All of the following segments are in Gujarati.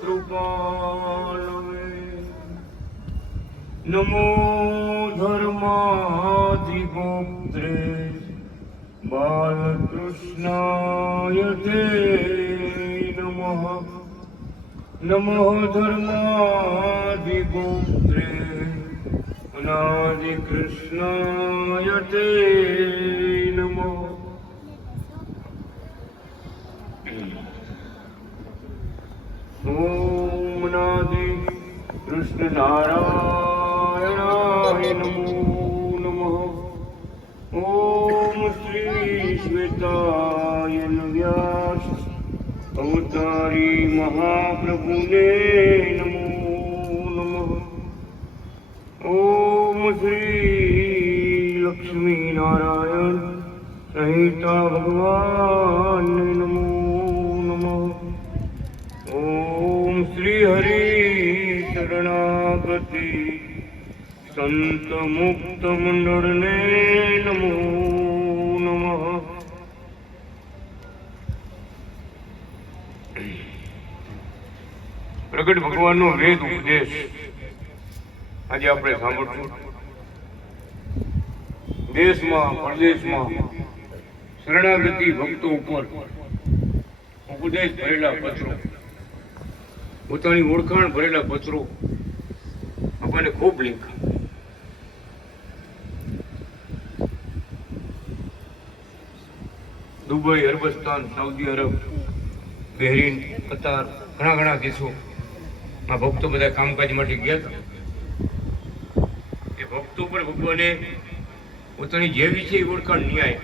कृपालवे नमो धर्माधिगोप्त्रे बालकृष्णाय ते नमः। नमो धर्माधिगोप्त्रे अनादिकृष्णाय ते नमः। ओम नादि कृष्ण नारायणाय नमो नमः। ओम श्री श्वेताय व्यास अवतारी महाप्रभुने नमो नमः। ओम श्री लक्ष्मी नारायण सहिता भगवान नमो नमः। ओम श्री हरि शरणागति संत मुक्त मंडल ने नमो नमः। प्रगट भगवान नो वेद उपदेश आज આપણે સાંભળશું। દેશમાં પરદેશમાં શરણાગતિ ભક્તો ઉપર ઉપદેશ ભરેલા પત્રો, પોતાની ઓળખાણ ભરેલા પત્રો આપણને ખૂબ લિંક। દુબઈ, અરબસ્તાન, સાઉદી અરબ, બહેરીન, કતાર, ઘણા દેશોમાં ભક્તો બધા કામકાજ માટે ગયા હતા। એ ભક્તો પર ભગવાને પોતાની જે વિશે ઓળખાણ ન્યાય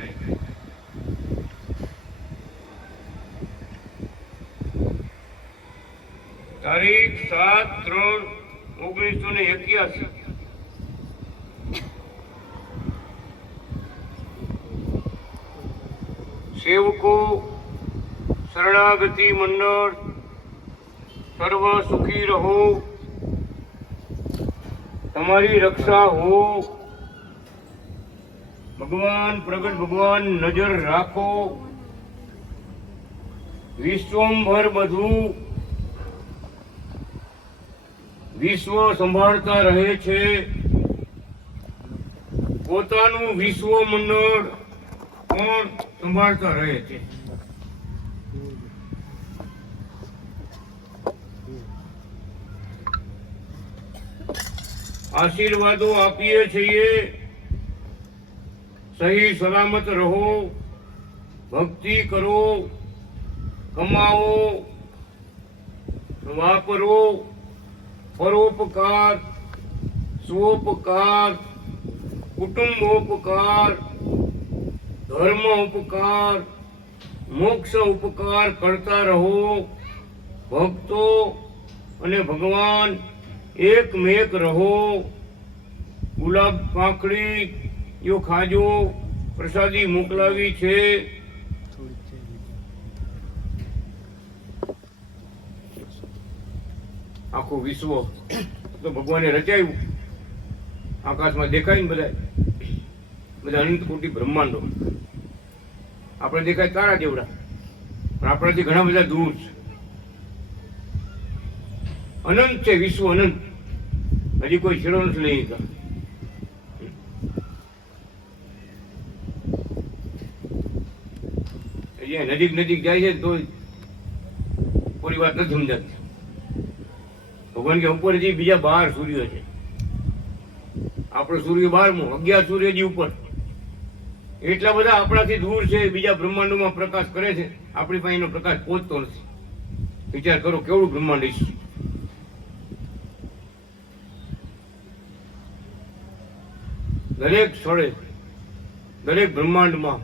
તારીખ 7/3/1981 સેવકો શરણાગતિ મંડળ સર્વ સુખી રહો, તમારી રક્ષા હો, ભગવાન પ્રગટ ભગવાન નજર રાખો, વિશ્વંભર બધું વિશ્વ સંભાળતા રહે છે, પોતાનું વિશ્વ મંડળ પણ સંભાળતા રહે છે। આશીર્વાદો આપીએ છીએ, સહી સલામત રહો, ભક્તિ કરો, કમાવો, વાપરો, પરોપકાર, સ્વોપકાર, કુટુંબોપકાર, ધર્મ ઉપકાર, મોક્ષ ઉપકાર કરતા રહો। ભક્તો અને ભગવાન એકમેક રહો। ગુલાબ પાંખડી યો ખાજો, પ્રસાદી મોકલાવી છે। આખું વિશ્વ તો ભગવાને રચાયું, આકાશમાં દેખાય ને બધા અનંત કોટી બ્રહ્માંડો આપણે દેખાય તારા જેવડા, પણ આપણાથી ઘણા બધા દૂર છે। અનંત છે વિશ્વ, અનંત, હજી કોઈ છેડો નથી લઈ ગયા। નજીક જાય છે તો પૂરી વાત નથી સમજાતી। ભગવાન કે ઉપર હજી બીજા 12 સૂર્ય છે, આપણો સૂર્ય 12મો, 11 સૂર્યજી ઉપર, એટલા બધા આપણાથી દૂર છે, બીજા બ્રહ્માંડોમાં પ્રકાશ કરે છે, આપણી પાસે એનો પ્રકાશ પહોંચતો નથી। વિચાર કરો કેવડું બ્રહ્માંડ છે। દરેક સ્થળે, દરેક બ્રહ્માંડમાં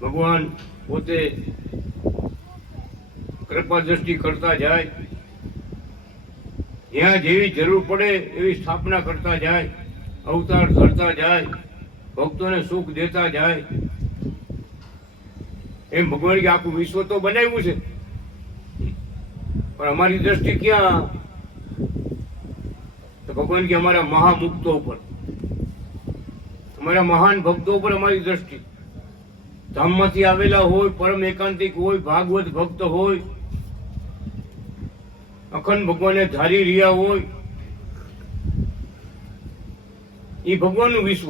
ભગવાન પોતે કૃપા દ્રષ્ટિ કરતા જાય, જ્યાં જેવી જરૂર પડે એવી સ્થાપના કરતા જાય, અવતાર ધરતા જાય, ભક્તોને સુખ દેતા જાય। એમ ભગવાન કે આખું વિશ્વ તો બનાવ્યું છે, પણ અમારી દ્રષ્ટિ ક્યાં? તો ભગવાન કે અમારા મહામુક્તો ઉપર, અમારા મહાન ભક્તો ઉપર અમારી દ્રષ્ટિ। ધામમાંથી આવેલા હોય, પરમ એકાંતિક હોય, ભાગવત ભક્ત હોય, અખંડ ભગવાને ધારી રહ્યા હોય એ ભગવાનનું વિશ્વ,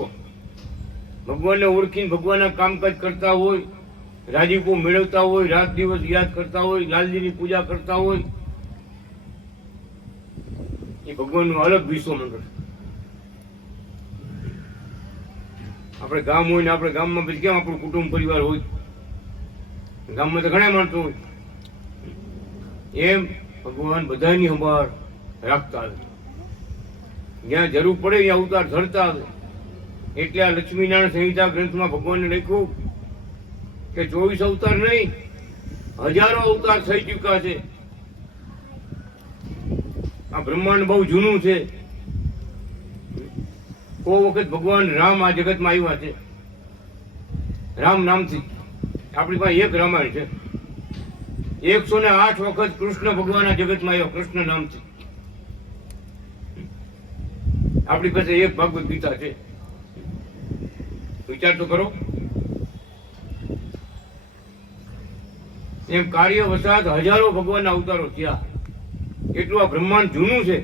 ભગવાનને ઓળખીને ભગવાનના કામકાજ કરતા હોય, રાજીપો મેળવતા હોય, રાત દિવસ યાદ કરતા હોય, લાલજીની પૂજા કરતા હોય, એ ભગવાનનું અલગ વિશ્વ મંડળ. આપણે ગામ હોય ને આપણે ગામમાં પછી કેમ આપણું કુટુંબ પરિવાર હોય, ગામમાં તો ઘણા માણસો હોય, એમ ભગવાન બધાની સંભાળ રાખતા આવે, જ્યાં જરૂર પડે ત્યાં અવતાર ધરતા આવે. એટલે આ લક્ષ્મીનારાયણ સંહિતા ગ્રંથમાં ભગવાને લખ્યું કે 24 અવતાર નહીં, હજારો અવતાર થઈ ચૂક્યા છે. આ બ્રહ્માંડ બહુ જૂનું છે. કોઈ વખત ભગવાન રામ આ જગતમાં આવ્યા છે, રામ નામથી. આપણી પાસે એક રામાયણ છે. 108 વખત કૃષ્ણ ભગવાન આ જગતમાં આવ્યો કૃષ્ણ નામથી. આપણી પાસે એક ભાગવત ગીતા છે. વિચાર તો કરો. એમ કાર્ય વસાત હજારો ભગવાનના અવતારો થયા. એટલું આ બ્રહ્માંડ જૂનું છે.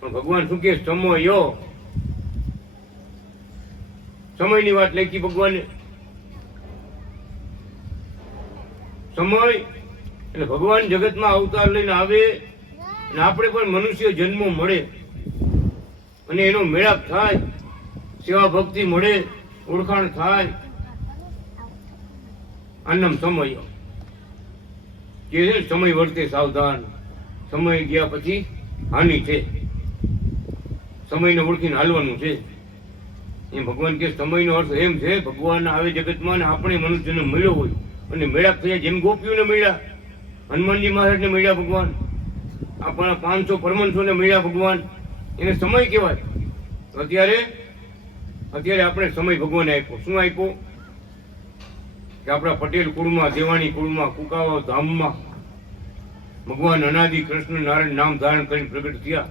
પણ ભગવાન શું કે સમયો, સમયની વાત લખી ભગવાને. સમય એટલે ભગવાન જગતમાં અવતાર લઈને આવે અને આપણે પણ મનુષ્ય જન્મ મળે અને એનો મેળાપ થાય, સેવા ભક્તિ મળે, ઓળખાણ થાય. આનમ સમય જે છે સમય વર્તે સાવધાન, સમય ગયા પછી હાનિ છે, સમયને ઓળખીને હાલવાનું છે. એમ ભગવાન કે સમયનો અર્થ એમ છે ભગવાન આવે જગતમાં ને આપણે મનુષ્યને મળ્યો હોય અને મેળાપ થયા. જેમ ગોપીઓને મળ્યા, હનુમાનજી મહારાજને મળ્યા ભગવાન, આપણા 500 પરમંશોને મળ્યા ભગવાન, એને સમય કહેવાય. અત્યારે આપણે સમય ભગવાને આપ્યો. શું આપ્યો? કે આપણા પટેલ કુળમાં, દેવાણી કુળમાં, કુકાવા ધામમાં ભગવાન અનાદિ કૃષ્ણ નારાયણ નામ ધારણ કરીને પ્રગટ થયા.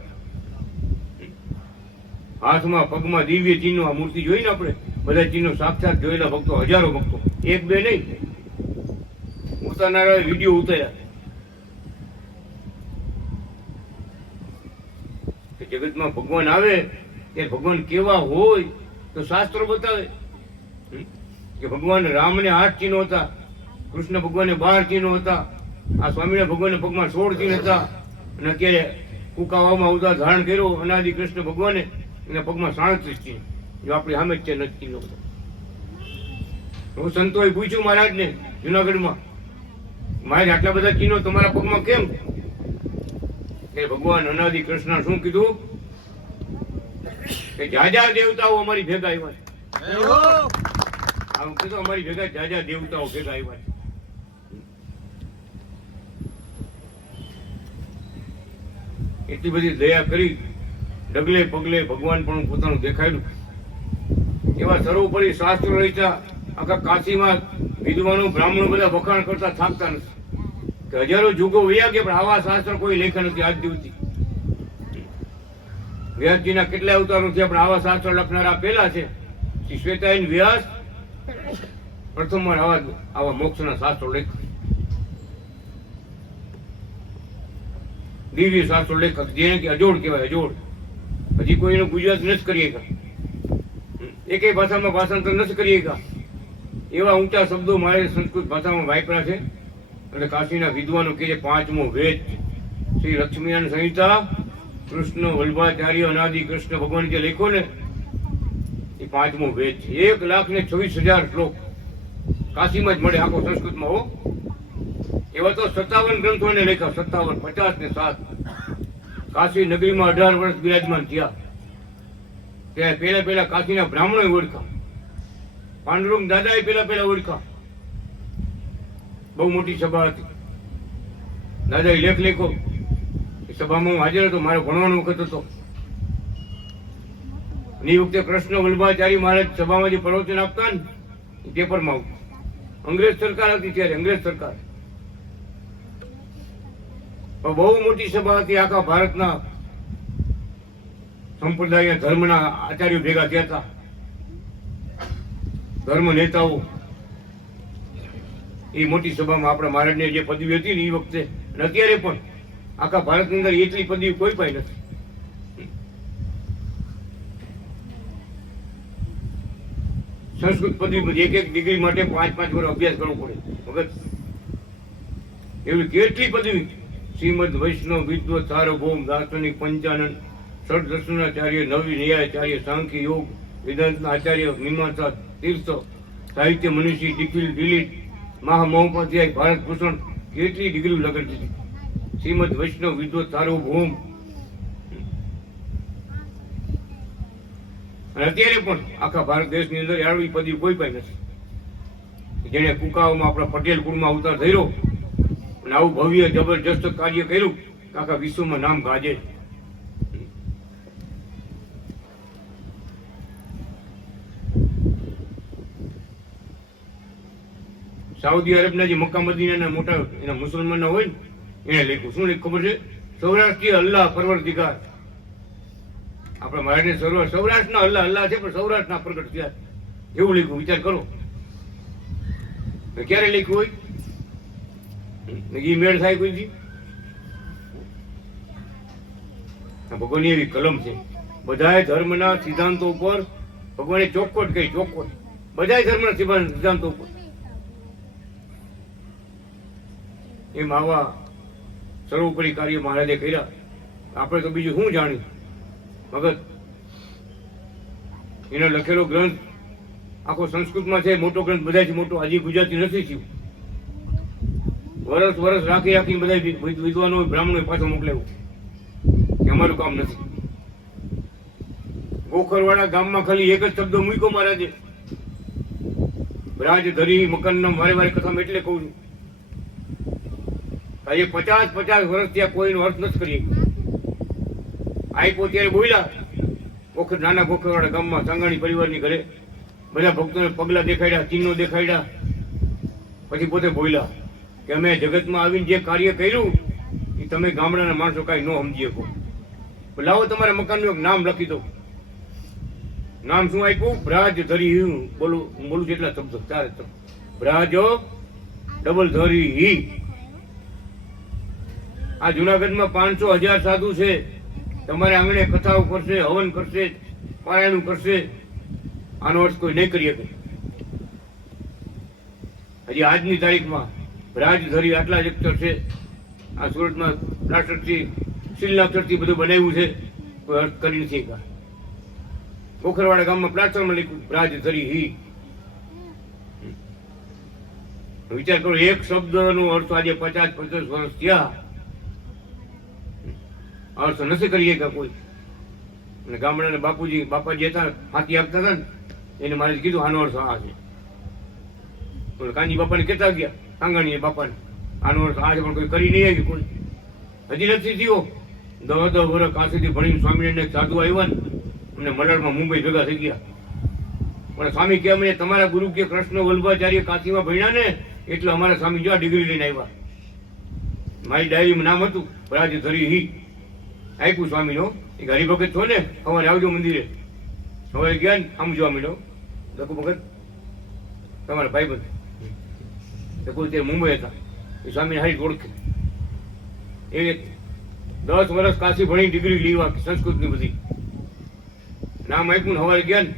હાથમાં પગમાં દિવ્ય ચિહ્નો, આ મૂર્તિ જોઈને આપણે બધા ચિહ્નો સાક્ષાત જોયેલા ભક્તો, હજારો ભક્તો, એક બે નહીં. ઉતારનારા વિડીયો ઉતાર્યા. જગતમાં ભગવાન આવે કે ભગવાન કેવા હોય તો શાસ્ત્રો બતાવે કે ભગવાન રામને 8 ચિહ્નો હતા, કૃષ્ણ ભગવાને 12 ચિહ્નો હતા, આ સ્વામિનારાયણ ભગવાનના પગમાં 16 ચિહ્ન હતા. અને અત્યારે કુકાવામાં અવતાર ધારણ કર્યો અનાદિ કૃષ્ણ ભગવાને, એના પગમાં 37 ચિહ્ન. જો આપણી સામે જ છે નથી ચિહ્નો. હું સંતોએ પૂછ્યું મહારાજને જુનાગઢમાં, મહારાજ આટલા બધા ચિહ્નો તમારા પગમાં કેમ? કે ભગવાન અનાદિ કૃષ્ણ શું કીધું કે જાજા દેવતાઓ અમારી ભેગા આવ્યા છે. આમ કીધું અમારી ભેગા જાજા દેવતાઓ ભેગા આવ્યા છે. એટલી બધી દયા કરી, ડગલે પગલે ભગવાન પણ પોતાનું દેખાડ્યું. એવા સર્વોપરી શાસ્ત્રો રચ્યા. આખા કાશીમાં વિદ્વાનો બ્રાહ્મણો બધા વખાણ કરતા થાકતા નથી કે હજારો યુગો વયા ગયા પણ આવા શાસ્ત્ર કોઈ લેખા નથી આજ દિવસથી. વ્યાસજીના કેટલા અવતારો થયા પણ આવા શાસ્ત્ર લખનારા પહેલા છે. શ્રી શ્વેતાયન વ્યાસ પ્રથમ વાર આવા મોક્ષના શાસ્ત્રો લેખ, દિવ્ય શાસ્ત્રો લેખક, જેને કે અજોડ કહેવાય. અજોડ હજી કોઈ એનું ગુજરાત નથી કરી શકા, એકેય ભાષામાં ભાષાંતર નથી કરી શકા. એવા ઊંચા શબ્દો મારે સંસ્કૃત ભાષામાં વાપર્યા છે. અને કાશીના વિદ્વાનો કે જે 5મો વેદ શ્રી લક્ષ્મીનારાયણ સંહિતા, કૃષ્ણ વલ્લભાચાર્ય અનાદિ કૃષ્ણ ભગવાન જે લખ્યો ને એ 5મો વેદ છે. 1,26,000 શ્લોક કાશીમાં જ મળે, આખો સંસ્કૃતમાં. હો, એવા તો 57 ગ્રંથો એને લખ્યા. 57, 50 ને 7. કાશી નગરીમાં 18 વર્ષ બિરાજમાન થયા. ત્યારે પહેલા કાશીના બ્રાહ્મણોએ ઓળખા, પાંડુરંગ દાદાએ પહેલા ઓળખા. બહુ મોટી સભા હતી. દાદાએ લેખ લખ્યો. એ સભામાં હું હાજર હતો, મારો ભણવાનો વખત હતો. એ વખતે કૃષ્ણ વલ્લભાચાર્ય મહારાજ સભામાં જે પ્રવચન આપતા ને એ પેપરમાં આવતું. અંગ્રેજ સરકાર હતી ત્યારે, અંગ્રેજ સરકાર. બહુ મોટી સભા હતી. આખા ભારતના સંપ્રદાય ધર્મના આચાર્યો ભેગા થયા હતા, ધર્મ નેતાઓ. એ મોટી સભામાં આપણા મહારાજની જે પદવી હતી ને એ વખતે અને અત્યારે પણ આખા ભારતની અંદર એટલી પદવી કોઈ પાસે નથી. સંસ્કૃત પદવી એક એક ડિગ્રી માટે 5-5 વર્ષ અભ્યાસ કરવો પડે વગર. એવી કેટલી પદવી. શ્રીમદ વૈષ્ણવ વિદ્વત સાર્વભૌમ દાર્શનિક પંચાનન ષડદર્શનાચાર્ય નવી ન્યાયાચાર્ય સાંખ્ય યોગ વેદાંતના આચાર્ય મીમાંસા તીર્થ સાહિત્ય મનીષી નિખિલ દિલીપ મહામહોપાધ્યાય ભારત ભૂષણ કેટલી ડિગ્રી લગન દીધી. શ્રીમદ વૈષ્ણવ વિદ્વત સાર્વભૌમ. અને અત્યારે પણ આખા ભારત દેશની અંદર આવી પદવી કોઈ પાસે નથી. જેને કુકાઓમાં આપણા પટેલ કુળમાં અવતાર થયો અને આવું ભવ્ય જબરજસ્ત કાર્ય કર્યું આખા વિશ્વમાં નામ ગાજે. સાઉદી અરબના જે મક્કા મદીનાના મોટા એના મુસલમાનના હોય ને એને લખ્યું. શું લખ્યું ખબર છે? સૌરાષ્ટ્રીય અલ્લાહ પરવરદિગાર. આપણા મરાઠી સૌરાષ્ટ્રના અલ્લાહ છે પણ સૌરાષ્ટ્રના પ્રગટ થયા એવું લખ્યું. વિચાર કરો ક્યારે લખ્યું હોય? એ મેળ થાય કોઈથી? ભગવાનની એવી કલમ છે. બધા ધર્મના સિદ્ધાંતો ઉપર ભગવાને ચોખવટ કહી. ચોખવટ બધા ધર્મના સિદ્ધાંતો ઉપર. એમ આવા સર્વોપરી કાર્ય મહારાજે કર્યા. આપણે તો બીજું શું જાણ્યું? ભગત એનો લખેલો ગ્રંથ આખો સંસ્કૃતમાં છે. મોટો ગ્રંથ બધાથી મોટો. હજી ગુજરાતી નથી થયું. વર્ષ રાખી બધા વિદ્વાનો બ્રાહ્મણો પાછો મોકલાવ્યો કે અમારું કામ નથી. ગોખરવાડા ગામમાં ખાલી એક જ શબ્દ મૂક્યો મહારાજે, બ્રાજ ધરી મકન્નમ. વારે કથામાં એટલે કહું છું. આજે 50 વર્ષ ત્યાં કોઈનો અર્થ નથી કરી આપ્યો. ત્યારે બોલ્યા વખત નાના ગોખરવાડા ગામમાં સાંગાણી પરિવારની ઘરે બધા ભક્તોને પગલા દેખાડ્યા, ચિહ્નો દેખાડ્યા. પછી પોતે બોલ્યા કે અમે જગતમાં આવીને જે કાર્ય કર્યું એ તમે ગામડાના માણસો કાંઈ ન સમજી શકો. લાવો તમારા મકાનનું એક નામ લખી દો. નામ શું આપ્યું? બ્રાજ ધરી. બોલું જેટલા શબ્દ 4 શબ્દ. બ્રાજો ડબલ ધરી હી. આ જુનાગઢમાં 500,000 સાધુ છે. તમારે આંગણે કથાઓ કરશે, હવન કરશે, પારાયણ કરશે. આનો અર્થ કોઈ નહીં કરી શકે. હજી આજની તારીખમાં રાજધરી આટલા જ અક્ષર છે. આ સુરતમાં પ્લાસ્ટરથી શિલાક્ષરથી બધું બનાવ્યું છે. કોઈ અર્થ કરી નથી શક્યા. ગોખરવાડા ગામમાં પ્લાસ્ટરમાં લખ્યું રાજધરી હી. વિચાર કરો, એક શબ્દનો અર્થ આજે 50-50 વર્ષ થયા અર્થ નથી કરી શક્યા કોઈ. અને ગામડાના બાપાજી હતા, હાથી આપતા હતા ને, એને મારે કીધું આનો અર્થ આ છે. કાનજી બાપાને કહેતા ગયા, સાંગાણી બાપાને આનો અર્થ આ છે, પણ કોઈ કરી નહીં આવી. કોઈ હજી નથી થયો. 10 વર્ષ કાશીથી ભણીને સ્વામિનારાયણ સાધુ આવ્યા ને અમને મલાડમાં મુંબઈ ભેગા થઈ ગયા. પણ સ્વામી કે અમને તમારા ગુરુ કે કૃષ્ણ વલ્લભાચાર્ય કાશીમાં ભણ્યા ને એટલે અમારા સ્વામી જો આ ડિગ્રી લઈને આવ્યા. મારી ડાયરીમાં નામ હતું રાજધરી હી. આપ્યું સ્વામીનો. એ હરિભગત છો ને, સવારે આવજો મંદિરે. સવારે ગયા ને આમ જોવા મળ્યો લખુ ભગત તમારા ભાઈબંધ લખુ ત્યારે મુંબઈ હતા. એ સ્વામીને હારી ઓળખે. એ 10 વર્ષ કાશી ભણી ડિગ્રી લેવા સંસ્કૃતની બધી. નામ આપ્યું ને સવારે ગયા ને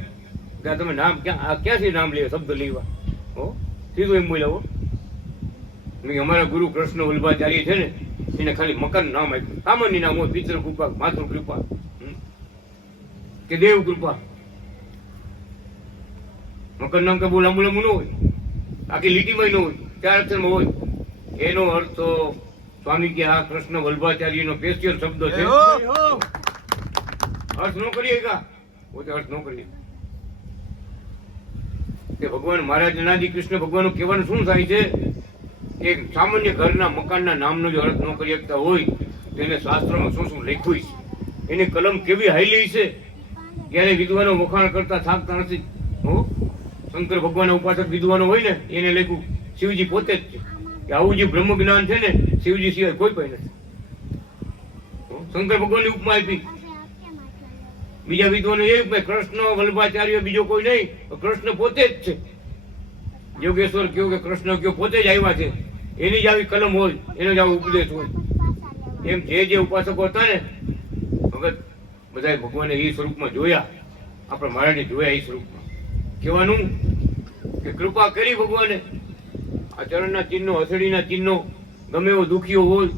ત્યાં તમે નામ ક્યાંથી નામ લે શબ્દ લેવા? હો સીધું એમ બોલ્યા. હો અમારા ગુરુ કૃષ્ણ વલ્લભાચાર્ય છે ને એને ખાલી મકાન નામ આપ્યું. સામાન્ય નામ હોય, પિતૃ કૃપા, માતૃ કૃપા કે દેવ કૃપા. મકાન નામ કે બહુ લાંબુ ન હોય, આખી લીટીમાં ન હોય, 4 અક્ષરમાં હોય. એનો અર્થ સ્વામી કે આ કૃષ્ણ વલ્લભાચાર્યનો સ્પેશિયલ શબ્દ છે. અર્થ ન કરીએ કા પોતે અર્થ ન કરીએ. કે ભગવાન મહારાજ નાજી કૃષ્ણ ભગવાન કહેવાનું શું થાય છે કે સામાન્ય ઘરના મકાનના નામનો જો અર્થ ન કરી શકતા હોય તો એને શાસ્ત્રમાં શું શું લખ્યું છે, એની કલમ કેવી હાઈલી છે. ક્યારે વિદ્વાનો વખાણ કરતા થાકતા નથી. શંકર ભગવાનના ઉપાસક વિદ્વાનો હોય ને એને લખ્યું શિવજી પોતે જ છે. કે આવું જે બ્રહ્મ જ્ઞાન છે ને શિવજી સિવાય કોઈ પણ નથી. શંકર ભગવાનની ઉપમા આપી. બીજા વિદ્વાનો એ કૃષ્ણ વલ્લભાચાર્ય બીજો કોઈ નહીં, કૃષ્ણ પોતે જ છે. યોગેશ્વર કયો કે કૃષ્ણ કયો પોતે જ આવ્યા છે. એની જ આવી કલમ હોય, એનો જ આવો ઉપદેશ હોય. એમ જે ઉપાસકો હતા ને ભગત બધા ભગવાને એ સ્વરૂપમાં જોયા, આપણે મહારાજને જોયા એ સ્વરૂપમાં. કહેવાનું કે કૃપા કરી ભગવાને આ ચરણના ચિહ્નો, હથેળીના ચિહ્નો, ગમે એવો દુખીઓ હોય,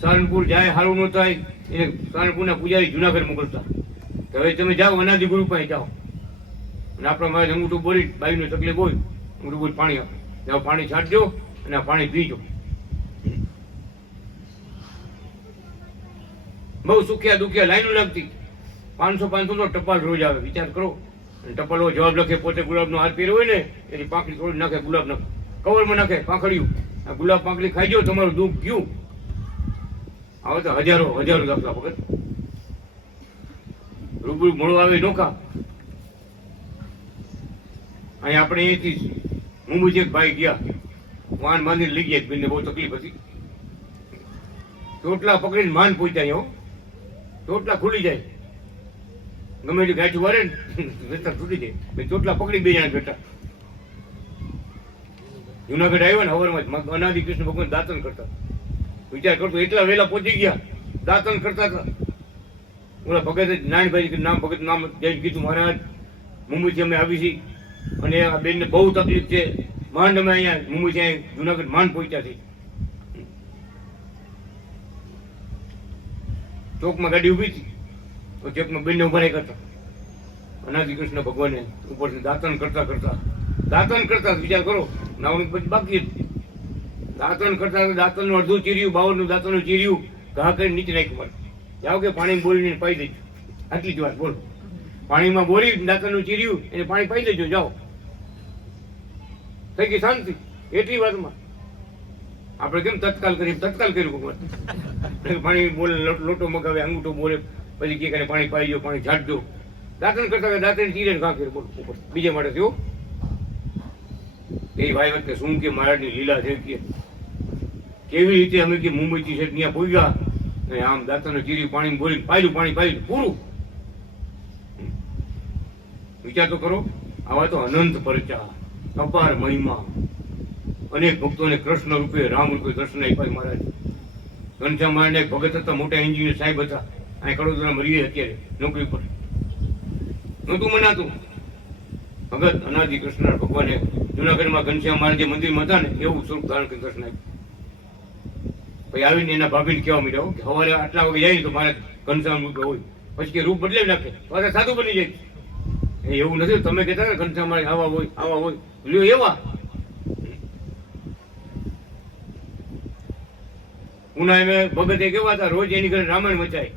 સારણપુર જાય સારું ન થાય એને સારણપુરના પૂજારી જુનાગઢ મોકલતા. હવે તમે જાઓ અનાદિ ગુરુ પાસે જાઓ અને આપણા મહારાજ અંગૂઠું બોલી બાઈની તકલીફ હોય, અંગૂઠું બોલી પાણી આપે, જાઓ પાણી છાંટજો અને આ પાણી પીજો. બહુ સુખ્યા દુખ્યા લાઈનો લાગતી, 500 તો ટપાલ રોજ આવે. વિચાર કરો, ટપાલો જવાબ લખે, પોતે ગુલાબનો હાર પહેર્યો હોય ને એની પાંખડી થોડી નાખે, ગુલાબ નાખે, કવરમાં નાખે પાંખડિયું, આ ગુલાબ પાંખડી ખાઈ જાઓ તમારું દુઃખ ગયું. આવે તો હજારો દાખલા વખત રૂબરૂ મળવા આવે નોખા. અહીં આપણે અહીંથી મુંબઈ એક ભાઈ ગયા, વાન બાંધીને લઈ ગયા, બેનને બહુ તકલીફ હતી, ચોટલા પકડીને માન પહોંચ્યા. ચોટલા ખુલી જાય, ગમે એટલી ગાંઠું વારે ને તૂટી જાય. ચોટલા પકડી 2 જણા બેઠા. જુનાગઢ આવ્યો ને હવારમાં અનાદિ કૃષ્ણ ભગવાન દાતન કરતા. વિચાર કરતો એટલા વહેલા પહોંચી ગયા, દાતન કરતા હતા. ઓલા ભગત નાનભાઈ નામ ભગત નામ જઈને કીધું, મહારાજ મુંબઈથી અમે આવી છીએ અને આ બેનને બહુ તકલીફ છે, માંડ અમે અહીંયા મુંબઈથી અહીંયા જુનાગઢ માંડ પહોંચ્યા છીએ. ચોકમાં ગાડી ઉભી હતી, ચોકમાં બેનને ઉભા નહીં કરતા. અનાદિ કૃષ્ણ ભગવાને ઉપરથી દાતન કરતા વિચાર કરો, નાવની પછી બાકી હતી. દાંતણ કરતા દાંતણનું અડધું ચીર્યું, 52નું દાંતણનું ચીર્યું, ઘા કરીને નીચે નાખ્યું. મારે જાઓ કે પાણી બોલીને પાઈ દેજો, આટલી જ વાત બોલો. પાણીમાં બોલી દાંતણનું ચીર્યું એને પાણી પાઈ દેજો, જાઓ. થઈ ગઈ શાંતિ એટલી વાતમાં. આપણે કેમ તત્કાલ કર્યું ભગવાન. પાણી બોલે, લોટો મગાવે, અંગૂઠો બોલે, પછી કે પાણી પાઈ દો, પાણી છાંટજો. દાંતણ કરતા દાંતણ ચીરે ઘા કરે, બોલો ઉપર બીજા માટે થયો. એ ભાઈ વખતે શું કે મહારાજની લીલા છે કે કેવી રીતે અમે કે મુંબઈથી છે ત્યાં પૂગ્યા અને આમ દાંતણ ચીરી પાણી બોલી પાયું પૂરું. વિચાર તો કરો, આવા તો અનંત પરચા, અપાર મહિમા, અનેક ભક્તોને કૃષ્ણ રૂપે રામ રૂપે દર્શન આપ્યા. મહારાજ ઘનશ્યામ મહારાજ એક ભગત હતા, મોટા એન્જિનિયર સાહેબ હતા, અહીં કડોદરા મરીએ અત્યારે નોકરી પર. નહોતું મનાતું. ભગત અનાદિ કૃષ્ણ ભગવાને જુનાગઢમાં ઘનશ્યામ મહારાજ જે મંદિરમાં હતા ને એવું સ્વરૂપ ધારણ કરી દર્શન આપ્યું. પછી આવીને એના ભાભીને કહેવા માંડ્યા કે સવારે આટલા વાગે જાય તો મારે ઘનશ્યામ રૂપ હોય, પછી કે રૂપ બદલાવી નાખે તો સાદું બની જાય. એવું નથી, તમે કહેતા ને ઘનશ્યામ મહારાજ આવા હોય લ્યો એવા. ઉનાળે ભગત એ કેવા હતા, રોજ એની ઘરે રામાયણ વચાય,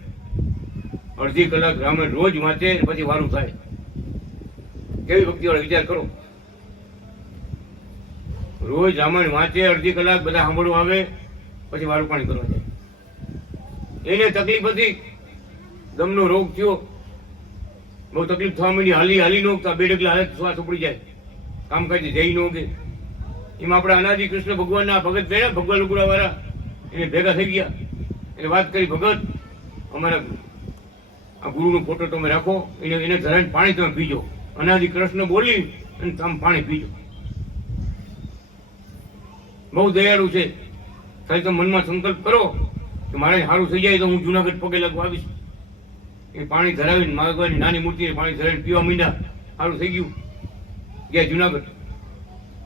અડધી કલાક રામાયણ રોજ વાંચે પછી વારું થાય. કેવી ભક્તિ વાળા વિચાર કરો. રોજ રામાયણ વાંચે, અડધી કલાક બધા સાંભળવા આવે, પછી વારું પાણી કરવા જાય. એને તકલીફ હતી, દમનો રોગ થયો, બહુ તકલીફ થવા માંડી, હાલી નોખતા 2 ડગલા હાલત શ્વાસ ઉપડી જાય, કામકાજ જઈ નો કે. એમાં આપણા અનાદિ કૃષ્ણ ભગવાનના ભગત થયા, ભગવાન લુગડા વાળા એને ભેગા થઈ ગયા. એને વાત કરી, ભગત અમારા આ ગુરુનો ફોટો તમે રાખો, એને ધરાઈને પાણી તમે પીજો. અનાદિ કૃષ્ણ બોલી અને તમે પાણી પીજો. બહુ દયાળુ છે. ખાલી તમે મનમાં સંકલ્પ કરો કે મારે સારું થઈ જાય તો હું જુનાગઢ પગે લાગવા આવીશ. એ પાણી ધરાવીને માગવાની નાની મૂર્તિને પાણી ધરાવીને પીવા માંડ્યા, સારું થઈ ગયું. ગયા જુનાગઢ.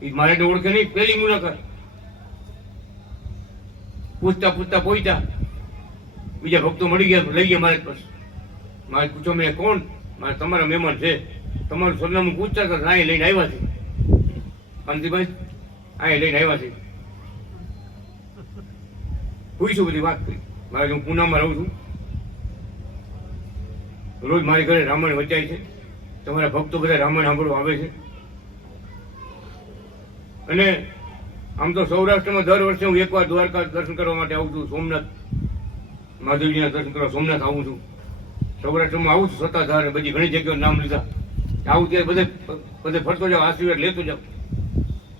એ મારે તો ઓળખે નહીં, પહેલી મુલાકાત. પૂછતા પહોંચ્યા, બીજા ભક્તો મળી ગયા, લઈ ગયા મારે પાસે. મારે પૂછો, મેં કોણ? મારે તમારા મહેમાન છે, તમારું સરનામું પૂછતા હતા, અહીં લઈને આવ્યા છે. કાંતિભાઈ અહીં લઈને આવ્યા છે. પૂછ્યું, બધી વાત કરી. મારે હું પૂનામાં રહું છું, રોજ મારી ઘરે રામાયણ વચાય છે, તમારા ભક્તો બધા રામાયણ સાંભળવા આવે છે. અને આમ તો સૌરાષ્ટ્રમાં દર વર્ષે હું એકવાર દ્વારકા દર્શન કરવા માટે આવું છું, સોમનાથ મહાદેવજીના દર્શન કરવા સોમનાથ આવું છું. સૌરાષ્ટ્રમાં આવું છું, સત્તાધાર બધી ઘણી જગ્યાએ નામ લીધા. આવું ત્યારે બધે ફરતો જાઓ, આશીર્વાદ લેતો જાઓ.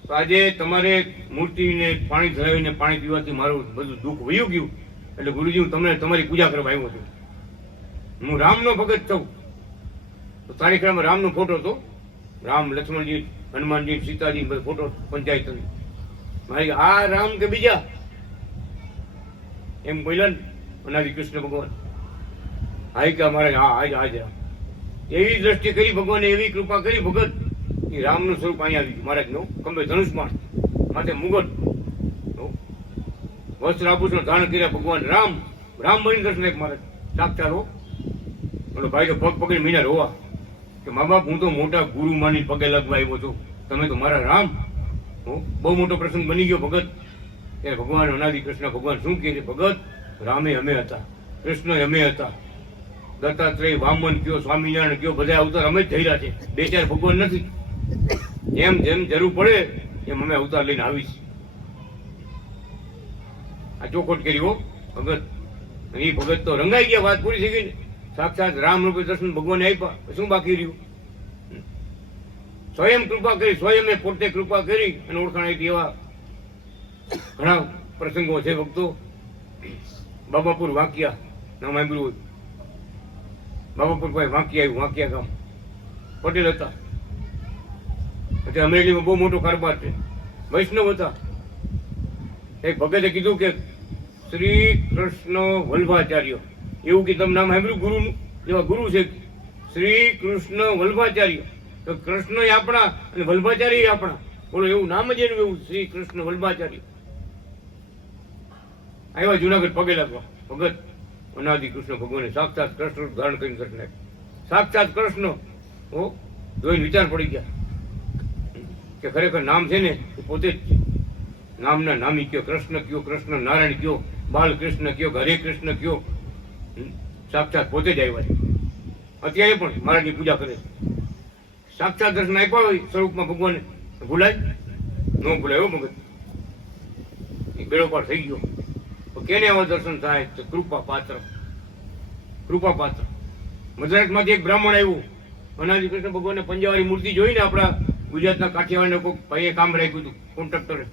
તો આજે તમારે મૂર્તિને પાણી ધરાવીને પાણી પીવાથી મારું બધું દુઃખ વયું ગયું. એટલે ગુરુજી, હું તમને તમારી પૂજા કરવા આવ્યો છું. હું રામનો ભગત છું. તો તારીખમાં રામનો ફોટો હતો, રામ, લક્ષ્મણજી, હનુમાનજી, સીતાજી બધો ફોટો પંચાયત. મારી આ રામ કે બીજા એમ બોલ્યા. અનાદિ કૃષ્ણ ભગવાન હાય કે અમારે હા આજ આજ રામ એવી દ્રષ્ટિ કરી ભગવાને, એવી કૃપા કરી ભગત એ રામનું સ્વરૂપ અહીંયા આવી ગયું મહારાજનું. ખંભે ધનુષમાન, માથે મુગટ, વસ્ત્ર આભૂષણ ધારણ કર્યા ભગવાન રામ. રામ બની દર્શન એક મહારાજ સાક્ષાત હો. બોલો ભાઈ તો પગ પકડી મીના રોવા કે મા બાપ હું તો મોટા ગુરુ માની પગે લગવા આવ્યો છું, તમે તો મારા રામ. બહુ મોટો પ્રસંગ બની ગયો ભગત. ત્યારે ભગવાન અનાદિ કૃષ્ણ ભગવાન શું કહે છે, ભગત રામે અમે હતા, કૃષ્ણ અમે હતા, દત્તાત્રેય વામન કયો, સ્વામિનારાયણ કયો, બધા અવતાર અમે જ થઈ રહ્યા છે, બે ચાર ભગવાન નથી. જેમ જેમ જરૂર પડે એમ અમે અવતાર લઈને આવીશ. આ ચોખોટ કરી હો ભગત. એ ભગત તો રંગાઈ ગયા, વાત પૂરી થઈ ગઈ ને. સાક્ષાત રામ રૂપે દર્શન ભગવાને આપ્યા, શું બાકી રહ્યું? સ્વયં કૃપા કરી, સ્વયં પોતે કૃપા કરી અને ઓળખાણ આપી. એવા ઘણા પ્રસંગો છે ભક્તો. બાબાપુર વાંકિયા નામ સાંભળ્યું હોય. બાબાપુર ભાઈ વાંકિયા આવ્યું, વાંકિયા ગામ પટેલ હતા. પછી અમરેલીમાં બહુ મોટો કારભાર છે, વૈષ્ણવ હતા. એક ભગતે કીધું કે શ્રી કૃષ્ણ વલ્ભાચાર્ય, એવું કે તમે નામ સાંભળ્યું ગુરુનું? એવા ગુરુ છે શ્રી કૃષ્ણ વલ્ભાચાર્ય. તો કૃષ્ણ આપણા અને વલ્ભાચાર્ય આપણા, બોલો એવું નામ જ એનું એવું, શ્રી કૃષ્ણ વલ્ભાચાર્ય. આવ્યા જુનાગઢ પગે લાગવા ભગત અનાદિ કૃષ્ણ ભગવાને સાક્ષાત કૃષ્ણ ધારણ કરીને દર્શન આપ્યા. સાક્ષાત કૃષ્ણ હો. જોઈને વિચાર પડી ગયા કે ખરેખર નામ છે ને એ પોતે જ છે. નામના નામી કયો, કૃષ્ણ કયો, કૃષ્ણ નારાયણ કયો, બાલકૃષ્ણ કયો, હરે કૃષ્ણ કયો, સાક્ષાત પોતે જ આવ્યા છે. અત્યારે પણ મહારાજની પૂજા કરે. સાક્ષાત દર્શન આપ્યા હોય સ્વરૂપમાં ભગવાને, ભૂલાય ન ભૂલાય એવો ભગત. એ બેડો પાર થઈ ગયો. કેને આવા દર્શન થાય? તો કૃપા પાત્ર. કૃપા પાત્ર. મદ્રાસમાંથી એક બ્રાહ્મણ આવ્યું, અનાદિ કૃષ્ણ ભગવાનને પંજાવાળી મૂર્તિ જોઈને આપણા ગુજરાતના કાઠિયાવાડને કોઈ ભાઈએ કામ રાખ્યું હતું, કોન્ટ્રાક્ટરે.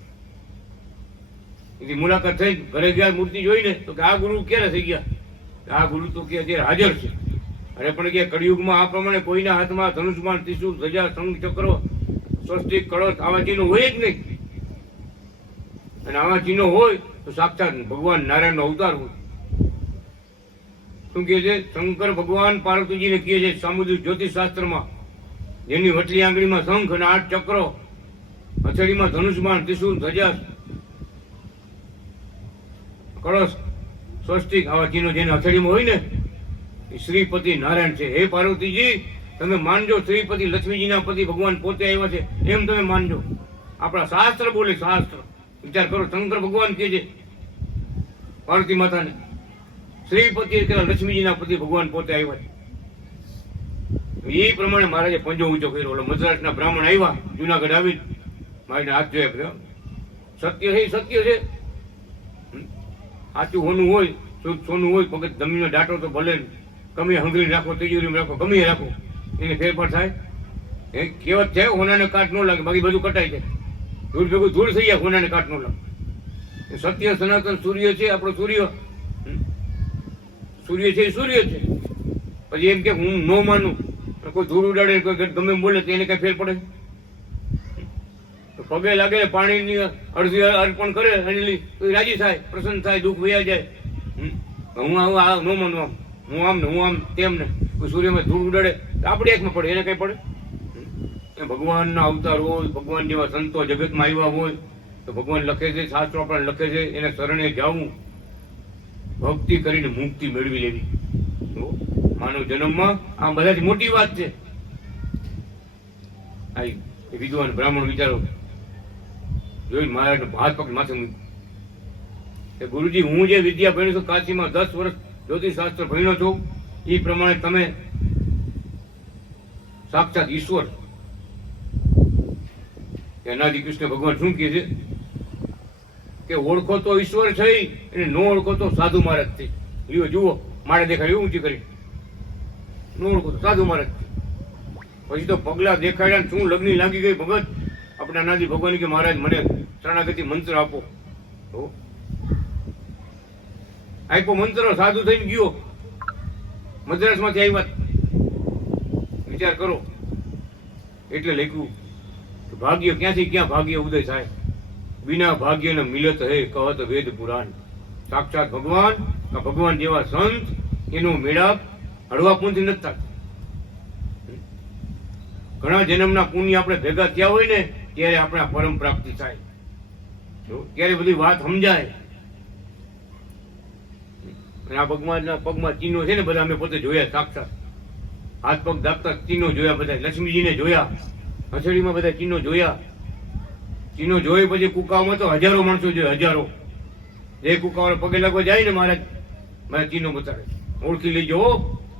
એની મુલાકાત થઈ, ઘરે ગયા, મૂર્તિ જોઈને તો કે આ ગુરુ ક્યારે થઈ ગયા? આ ગુરુ તો કે અત્યારે હાજર છે. અરે પણ કે કળિયુગમાં આ પ્રમાણે કોઈના હાથમાં ધનુષમાન, ત્રિશૂળ, ધજા, શંખ, ચક્ર, સ્વસ્તિક, કળશ આવા ચિહ્નો હોય જ નહીં. અને આવા ચિહ્નો હોય તો સાક્ષાત ભગવાન નારાયણનો અવતાર હોય. શું કહે છે? શંકર ભગવાન પાર્વતીજીને કહે છે સામુદ્રિક જ્યોતિષ શાસ્ત્રમાં, જેની વટલી આંગળીમાં શંખ અને 8 ચક્રો, હથેળીમાં ધનુષમાન, ત્રિશૂળ, ધજા, કળશ, સ્વસ્તિક આવા ચિહ્નો જેને હથેળીમાં હોય ને એ શ્રીપતિ નારાયણ છે. હે પાર્વતીજી, તમે માનજો શ્રીપતિ લક્ષ્મીજીના પતિ ભગવાન પોતે આવ્યા છે, એમ તમે માનજો. આપણા શાસ્ત્ર બોલે, શાસ્ત્ર. વિચાર કરો, શંકર ભગવાન કહે છે પાર્વતી માતાને શ્રીપતિ એટલે લક્ષ્મીજીના પતિ ભગવાન પોતે આવ્યા છે. એ પ્રમાણે મહારાજે પંજો ઊંચો કર્યો. ઓલો મદ્રાસના બ્રાહ્મણ આવ્યા, જુનાગઢ આવી મારીને હાથ જોયા. સત્ય છે, સત્ય છે. સાચું હોનું હોય, શુદ્ધ સોનું હોય, ભગત જમીનનો દાટો તો ભલે ગમે હંગરી રાખો, તિજોરી રાખો, ગમે રાખો, એને ફેરફાર થાય. એ કહેવત છે, હોનાને કાટ ન લાગે, બાકી બધું કટાઈ જાય. ધૂળ ભેગું ધૂળ થઈ જાય, હોનાને કાટ ન લાગે. સત્ય સનાતન સૂર્ય છે, આપણો સૂર્ય. સૂર્ય છે એ સૂર્ય છે. પછી એમ કે હું ન માનું, કોઈ ધૂળ ઉડાડે, કોઈ ગમે બોલે તો એને કઈ ફેર પડે? પગે લાગે, પાણીની અડધી અર્પણ કરે, અને રાજી થાય, પ્રસન્ન થાય, દુઃખ વયા જાય. હું આ ન માનું, આમ હું આમ ને હું આમ તેમ ને. કોઈ સૂર્યમાં ધૂળ ઉડાડે તો આપણી આંખમાં પડે, એને કઈ પડે? ભગવાનના અવતાર હોય, ભગવાન જેવા સંતો જગતમાં આવ્યા હોય તો ભગવાન લખે છે, શાસ્ત્રો પણ લખે છે, એને શરણે જવું, ભક્તિ કરીને મુક્તિ મેળવી લેવી. માનવ જન્મમાં આ બધાથી મોટી વાત છે. આ વિદ્વાન બ્રાહ્મણ વિચારો જોઈને મહારાજનો હાથ પકડી માથે મૂક્યું. ગુરુજી, હું જે વિદ્યા ભણ્યો છું, કાશીમાં 10 વર્ષ જ્યોતિષ શાસ્ત્ર ભણ્યો છું, એ પ્રમાણે તમે સાક્ષાત ઈશ્વર. અનાદિ કૃષ્ણ ભગવાન શું કહે છે કે ઓળખો તો ઈશ્વર છે, એને ન ઓળખો તો સાધુ મહારાજ છે. લ્યો જુઓ, મારે દેખાડ્યું ઊંચી કરી. ન ઓળખો તો સાધુ મહારાજ. પછી તો પગલા દેખાડ્યા, શું લગ્ન લાગી ગઈ ભગત. આપણે અનાદિ ભગવાન કે મહારાજ મને શરણાગતિ મંત્ર આપો. આપ્યો મંત્ર, સાધુ થઈને ગયો. મદ્રાસમાંથી આવ્યા. વિચાર કરો. એટલે લખ્યું ભાગ્ય ક્યાંથી ક્યાં ભાગ્ય ઉદય થાય, બિના ભાગ્ય ને મિલત હે કહત વેદ પુરાણ. સાક્ષાત ભગવાન કે ભગવાન જેવા સંત એનો મેળાપ હળવાપણથી નથી થતો. ઘણા જન્મના પુણ્ય આપણે ભેગા થયા હોય ને ત્યારે આપણે પરમ પ્રાપ્તિ થાય, ત્યારે બધી વાત સમજાય. અને આ ભગવાનના પગમાં ચિહ્નો છે ને બધા અમે પોતે જોયા, સાક્ષાત હાથ પગ દાખતા ચિહ્નો જોયા, બધા લક્ષ્મીજીને જોયા, હથેળીમાં બધા ચિહ્નો જોયા. ચિહ્નો જોઈ પછી કુકાઓમાં તો હજારો માણસો જોયા, હજારો. જે કુકાઓ પગે લાગવા જાય ને મહારાજ મારા ચિહ્નો બતાવે, ઓળખી લેજો,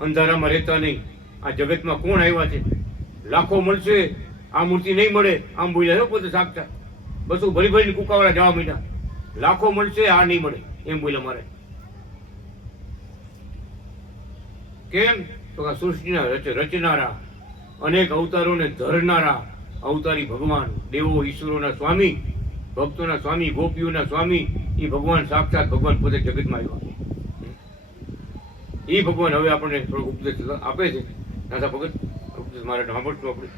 અંધારામાં રહેતા નહીં. આ જગતમાં કોણ આવ્યા છે? લાખો મળશે, આ મૂર્તિ નહીં મળે. આમ બોલ્યા પોતે સાક્ષાત, બધું ભરી ભરીને કુકાવાળા જવા માંડ્યા. લાખો મળશે, આ નહીં મળે, એમ બોલ્યા મારે. કેમ તો આ સૃષ્ટિના રચનારા, અનેક અવતારોને ધરનારા અવતારી ભગવાન, દેવો ઈશ્વરોના સ્વામી, ભક્તોના સ્વામી, ગોપીઓના સ્વામી, એ ભગવાન સાક્ષાત ભગવાન પોતે જગતમાં આવ્યા. એ ભગવાન હવે આપણને થોડોક ઉપદેશ આપે છે. નાથા ભગત ઉપદેશ મારે સાંભળશું આપણે.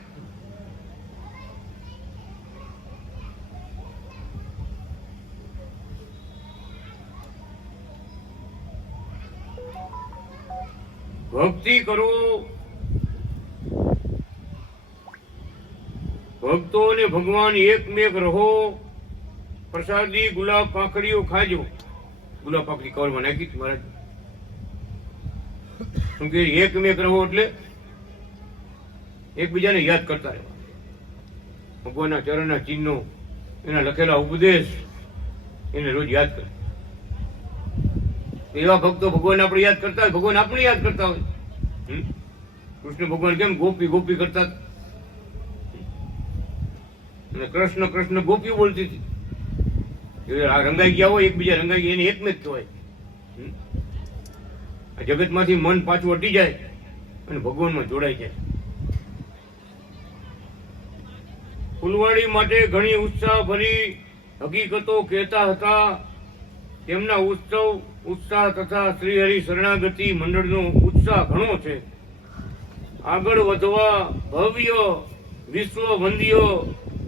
ભક્તિ કરો, ભક્તો ને ભગવાન એકમેક રહો. પ્રસાદી ગુલાબ પાંખડીઓ ખાજો. ગુલાબ પાંખડી કવરમાં નાખી મહારાજ. શું કે એકમેક રહો એટલે એકબીજાને યાદ કરતા રહેવા. ભગવાનના ચરણના ચિહ્નો, એના લખેલા ઉપદેશ એને રોજ યાદ કરે. એવા ભક્તો ભગવાન આપણે યાદ કરતા હોય, ભગવાન આપણે યાદ કરતા હોય. કૃષ્ણ ભગવાન કેમ ગોપી ગોપી કરતા, અને કૃષ્ણ કૃષ્ણ ગોપીઓ બોલતી હતી. આ રંગાઈ ગયા હોય, એકબીજા રંગાઈ ગયા, એને એકમેક કહેવાય. આ જગતમાંથી મન પાછું હટી જાય અને ભગવાનમાં જોડાઈ જાય. ફૂલવાડી માટે ઘણી ઉત્સાહ ભરી હકીકતો કહેતા હતા. તેમના ઉત્સાહ તથા શ્રીહરિ શરણાગતિ મંડળનો ઉત્સાહ ઘણો છે. આગળ વધવા, ભવ્ય વિશ્વ વંદ્ય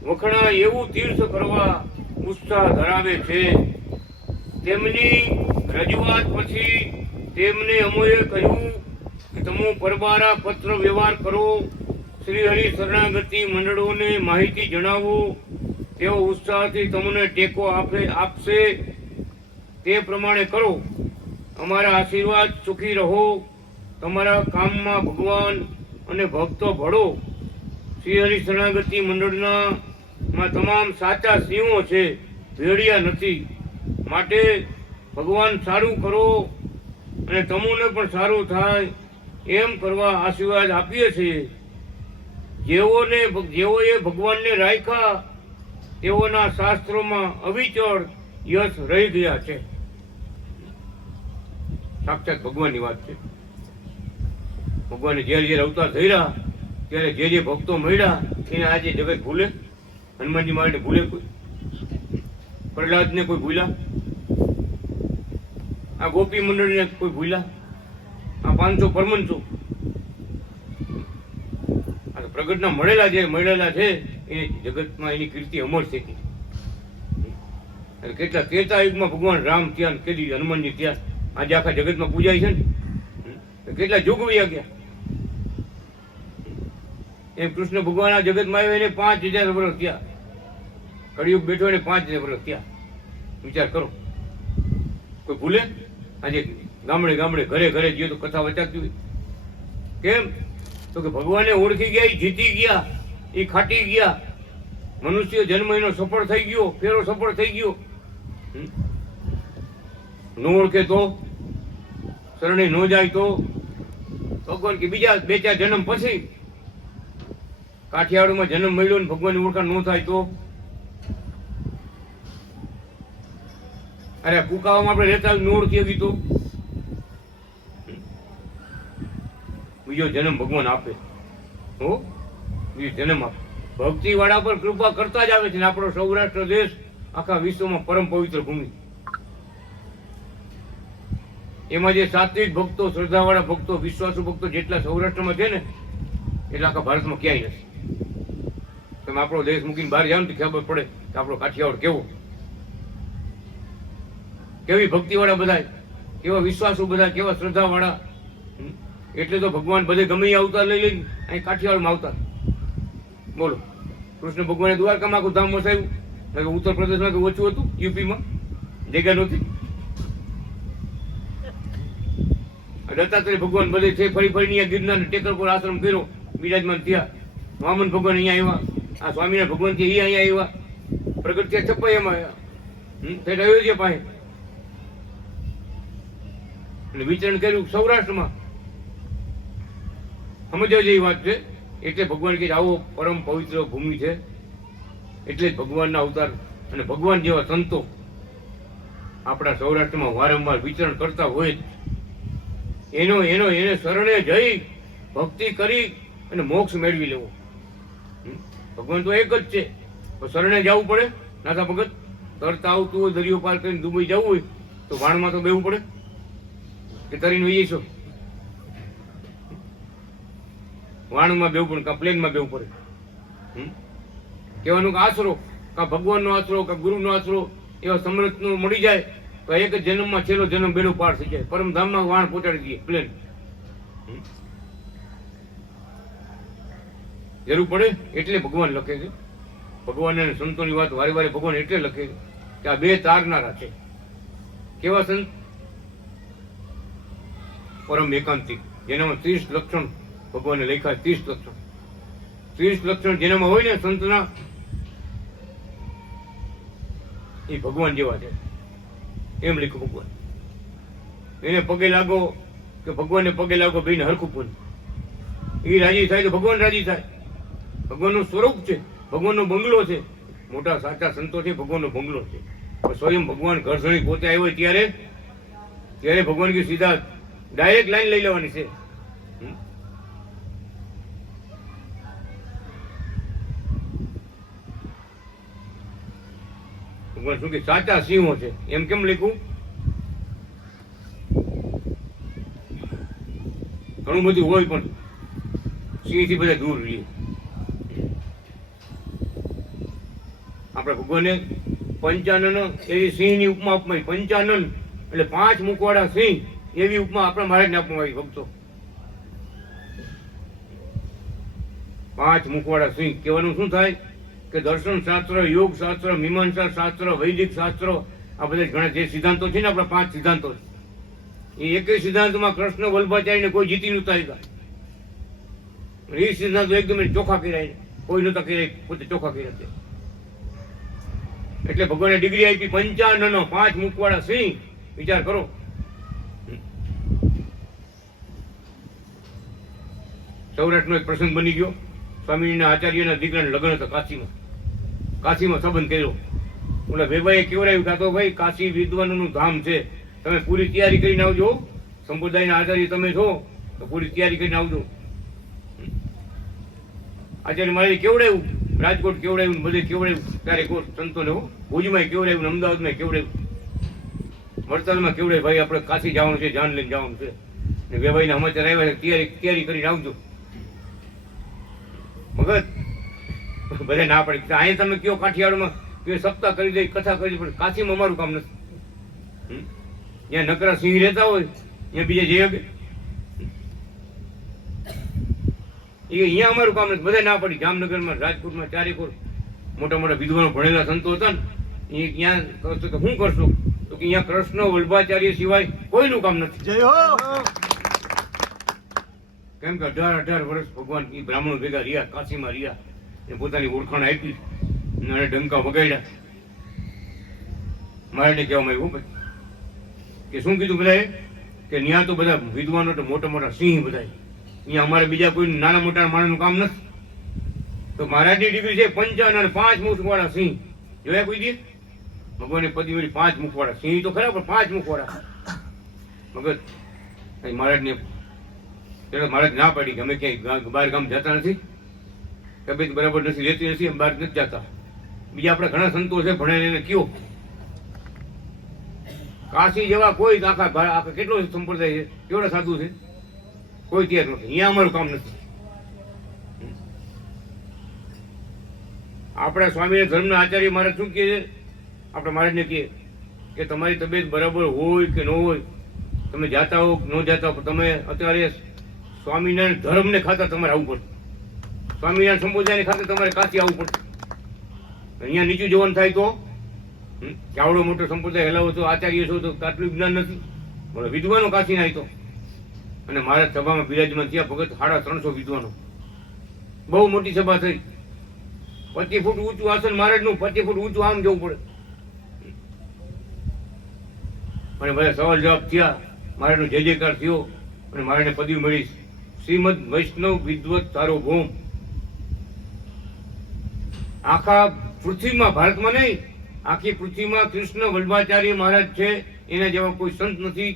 વખણા એવું તીર્થ કરવા ઉત્સાહ ધરાવે છે. તેમની રજૂઆત પછી તેમને અમોએ કહ્યું કે તમે પરબારા પત્ર વ્યવહાર કરો, શ્રીહરિ શરણાગતિ મંડળોને માહિતી જણાવો. તેઓ ઉત્સાહથી તમને ટેકો આપશે. તે પ્રમાણે કરો. અમારા આશીર્વાદ, સુખી રહો. તમારા કામમાં ભગવાન અને ભક્તો ભળો. શ્રીહરિ શરણાગતિ મંડળના તમામ સાચા સિંહો છે, ભેડિયા નથી. માટે ભગવાન સારું કરો અને તમોને પણ સારું થાય એમ કરવા આશીર્વાદ આપીએ છીએ. જેઓએ ભગવાનને રાખ્યા તેઓના શાસ્ત્રોમાં અવિચળ યશ રહી ગયા છે. સાક્ષાત ભગવાનની વાત છે. ભગવાને જ્યારે જ્યારે અવતાર થયા ત્યારે જે જે ભક્તો મળ્યા એને આજે જગત ભૂલે? હનુમાનજી મહારાજને ભૂલે કોઈ? પ્રહલાદને કોઈ ભૂલ્યા? આ ગોપી મંડળને કોઈ ભૂલ્યા? આ 500 પરમંશો આ પ્રગટના મળેલા છે એ જગતમાં એની કીર્તિ અમર છે. કેટલા ત્રેતા યુગમાં ભગવાન રામ ત્યાં, કેદી હનુમાનજી ત્યાં, આજે આખા જગતમાં પૂજાય છે ને. કેટલા યુગ વયા ગયા. એમ કૃષ્ણ ભગવાન આ જગતમાં આવ્યા એને 5000 વર્ષ થયા. કળિયુગ બેઠો એને 5000 વર્ષ થયા. વિચાર કરો, કોઈ ભૂલે? આજે ગામડે ગામડે ઘરે ઘરે જઈએ તો કથા વચાતી હોય. કેમ તો કે ભગવાને ઓળખી ગયા, એ જીતી ગયા, એ ખાટી ગયા. મનુષ્ય જન્મ એનો સફળ થઈ ગયો, ફેરો સફળ થઈ ગયો. ન ઓળખે તો, શરણે ન જાય તો ભગવાન કે બીજા 2-4 જન્મ પછી કાઠિયાવાડમાં જન્મ મળ્યો ને ભગવાનની ઓળખાણ ન થાય તો? અરે કુકાવામાં આપણે રહેતા ન ઓળખીએ ગઈ તો? બીજો જન્મ ભગવાન આપે, હો, બીજો જન્મ આપે. ભક્તિ વાળા પર કૃપા કરતા જ આવે છે. આપણો સૌરાષ્ટ્ર દેશ આખા વિશ્વમાં પરમ પવિત્ર ભૂમિ. એમાં જે સાત્વિક ભક્તો, શ્રદ્ધાવાળા ભક્તો, વિશ્વાસુ ભક્તો જેટલા સૌરાષ્ટ્રમાં છે ને એટલા આખા ભારતમાં ક્યાંય નથી. તમે આપણો દેશ મૂકીને બહાર જાઓ ને તો ખબર પડે કે આપણો કાઠિયાવાડ કેવો. કેવી ભક્તિવાળા બધા, કેવા વિશ્વાસુ બધા, કેવા શ્રદ્ધાવાળા. એટલે તો ભગવાન બધે ગમે એ અવતાર લઈ લઈને અહીં કાઠિયાવાડમાં આવતા. બોલો, કૃષ્ણ ભગવાને દ્વારકામાં આખું ધામ વસાવ્યું, ઉત્તર પ્રદેશમાં તો ઓછું હતું, યુપીમાં જગ્યા નહોતી. દત્તાત્રેય ભગવાન બધે છે ફરી ફરીને ગિરનાર ટેકર પર આશ્રમ કર્યો, બિરાજમાન થયા. વામન ભગવાન અહીંયા આવ્યા, આ સ્વામિનારાયણ ભગવાન છે એ અહીંયા આવ્યા, પ્રગટ થયા છપ્પૈયામાં આવ્યા, અયોધ્યા પાસે એટલે વિચરણ કર્યું સૌરાષ્ટ્રમાં. સમજવા જેવી વાત છે. એટલે ભગવાન કે આવો પરમ પવિત્ર ભૂમિ છે, એટલે જ ભગવાનના અવતાર અને ભગવાન જેવા સંતો આપણા સૌરાષ્ટ્રમાં વારંવાર વિચરણ કરતા હોય જ. એને શરણે જઈ ભક્તિ કરી અને મોક્ષ મેળવી લેવો. ભગવાન તો એક જ છે, તો શરણે જવું પડે. નાથા ભગત તરતા આવતું હોય, દરિયો પાર કરીને દુબઈ જવું હોય તો વાણમાં તો બેવું પડે કે તરીને વહી જઈશું? વાણમાં બેવું પડે, કાં પ્લેનમાં બેવું પડે. કહેવાનું કે આશરો, કાં ભગવાનનો આશરો, કાં ગુરુનો આશરો એવા સમર્થનો મળી જાય તો એક જ જન્મમાં છેલ્લો જન્મ બેડો પાર થઈ જાય, પરમધામમાં વાણ પહોંચાડી દઈએ પ્લેન. જરૂર પડે એટલે ભગવાન લખે છે. ભગવાન અને સંતોની વાત વારે વારે ભગવાન એટલે લખે છે કે આ બે તારનારા છે. કેવા સંત? પરમ એકાંતિક, જેનામાં 30 લક્ષણ ભગવાને લખ્યા. 30 લક્ષણ, 30 લક્ષણ જેનામાં હોય ને સંતના, એ ભગવાન જેવા છે એમ લખ્યું ભગવાન. એને પગે લાગો કે ભગવાનને પગે લાગો, બેને હરખું પૂન. એ રાજી થાય તો ભગવાન રાજી થાય. ભગવાનનું સ્વરૂપ છે, ભગવાનનો બંગલો છે. મોટા સાચા સંતો છે, ભગવાનનો બંગલો છે. સ્વયં ભગવાન ઘરસણી પોતે આવ્યો હોય ત્યારે ભગવાન કે સીધા ડાયરેક્ટ લાઈન લઈ લેવાની છે. ભગવાન શું કે સાચા સિંહો છે, એમ કેમ લખ્યું? ઘણું બધું હોય પણ સિંહ થી બધા દૂર રહીએ. આપણે ભગવાને પંચાનન એવી સિંહની ઉપમા આપવામાં આવી. પંચાનન એટલે 5 મુખવાળા સિંહ એવી ઉપમા આપણા મહારાજને આપવામાં આવી. ભક્તો 5 મુખવાળા સિંહ કહેવાનું શું થાય કે દર્શન શાસ્ત્ર, યોગ શાસ્ત્ર, મીમાંસા શાસ્ત્ર, વૈદિક શાસ્ત્ર, આ બધા ઘણા જે સિદ્ધાંતો છે ને આપણા 5 સિદ્ધાંતો, એ એક સિદ્ધાંતમાં કૃષ્ણ વલ્લભાચાર્યને કોઈ જીતી નહોતા આવ્યા. એ સિદ્ધાંતો એકદમ ચોખ્ખા કર્યા, કોઈ નહોતા કર્યા, પોતે ચોખ્ખા કર્યા છે. એટલે ભગવાને ડિગ્રી આપી 55 5 મુખવાળા સિંહ. વિચાર કરો. સૌરાષ્ટ્રનો એક પ્રસંગ બની ગયો. સ્વામીના આચાર્યના દીકરાના લગ્ન હતા કાશીમાં સંબંધ કર્યો. ઓલા વેવાએ કેવડાવ્યું કાં તો ભાઈ કાશી વિદ્વાનોનું ધામ છે, તમે પૂરી તૈયારી કરીને આવજો. સંપ્રદાયના આચાર્ય તમે છો તો પૂરી તૈયારી કરીને આવજો. આચાર્ય મારે કેવડાવ્યું, રાજકોટ કેવડાવ્યું, બધે કેવડાવ્યું. ત્યારે સંતોને ભુજમાં કેવડાવ્યું, અમદાવાદમાં કેવડાવ્યું, વડતાલમાં કેવડાવ્યું. ભાઈ આપણે કાશી જવાનું છે, જાન લઈને જવાનું છે, ને વેવાઈના સમાચાર આવ્યા છે, તૈયારી કરીને આવજો. ભગત બધા ના પડે. અહીંયા તમે કયો કાઠિયાવાડમાં કે સપ્તાહ કરી દે, કથા કરી, પણ કાશીમાં અમારું કામ નથી. જ્યાં નકરા સિંહ રહેતા હોય ત્યાં બીજે જઈ શકે? એ અહીંયા અમારું કામ નથી. બધા ના પડી. જામનગરમાં, રાજકોટમાં, ચારેકોર મોટા મોટા વિદ્વાનો ભણેલા સંતો હતા ને, એ ક્યાં કરશો તો શું કરશો? તો કે અહીંયા કૃષ્ણ વલ્લભાચાર્ય સિવાય કોઈનું કામ નથી. કેમ કે 18 વર્ષ ભગવાન એ બ્રાહ્મણો ભેગા રહ્યા, કાશીમાં રહ્યા, એ પોતાની ઓળખાણ આપી અને ડંકા વગાડ્યા. મારે કહેવામાં આવ્યું કે શું કીધું બધાએ કે ત્યાં તો બધા વિદ્વાનો તો મોટા મોટા સિંહ બધા, અહીંયા અમારે બીજા કોઈ નાના મોટા માણસનું કામ નથી. તો મહારાજની ડિગ્રી છે 55 5 મુખવાળા સિંહ. જોયા કોઈ દી? ભગવાને પદવી 5 મુખવાળા સિંહ તો ખરા, પણ 5 મુખવાળા. મગર મહારાજને મહારાજ ના પાડી કે અમે ક્યાંય બહાર ગામ જતા નથી, તબિયત બરાબર નથી, રહેતી નથી, અમે બહાર નથી જતા. બીજા આપણા ઘણા સંતો છે ભણેલા, એને કયો કાશી જેવા કોઈ આખા કેટલો સંપ્રદાય છે, કેવડા સાધુ છે, કોઈ તૈયાર નથી. અહીંયા અમારું કામ નથી. આપણા સ્વામી ધર્મના આચાર્ય મહારાજ શું કહે છે? આપણે મહારાજને કહીએ કે તમારી તબિયત બરાબર હોય કે ન હોય, તમે જાતા હો કે ન જાતા હો, તમે અત્યારે સ્વામિનારાયણ ધર્મને ખાતા તમારે આવવું પડે, સ્વામિનારાયણ સંપ્રદાયને ખાતે તમારે કાશી આવવું પડે. અહીંયા નીચું જવાનું થાય તો આવડો મોટો સંપ્રદાય હલાવો છો, આચાર્ય છો, તો આટલું જ્ઞાન નથી. બોલો વિદ્વાનો કાશી નાય તો. અને મારા સભામાં બિરાજમાન થયા ભગત 350 વિદ્વાનો, બહુ મોટી સભા થઈ. 25 ફૂટ ઊંચું આસન મહારાજનું, 25 ફૂટ ઊંચું આમ જવું પડે. અને બધા સવાલ જવાબ થયા, મહારાજનો જય જયકાર થયો અને મહારાજને પદવી મળી શ્રીમદ વૈષ્ણવ વિદ્વત સાર્વભૌમ. આખા પૃથ્વીમાં, ભારતમાં નહીં, આખી પૃથ્વીમાં કૃષ્ણ વલ્લભાચાર્ય મહારાજ છે, એના જેવા કોઈ સંત નથી.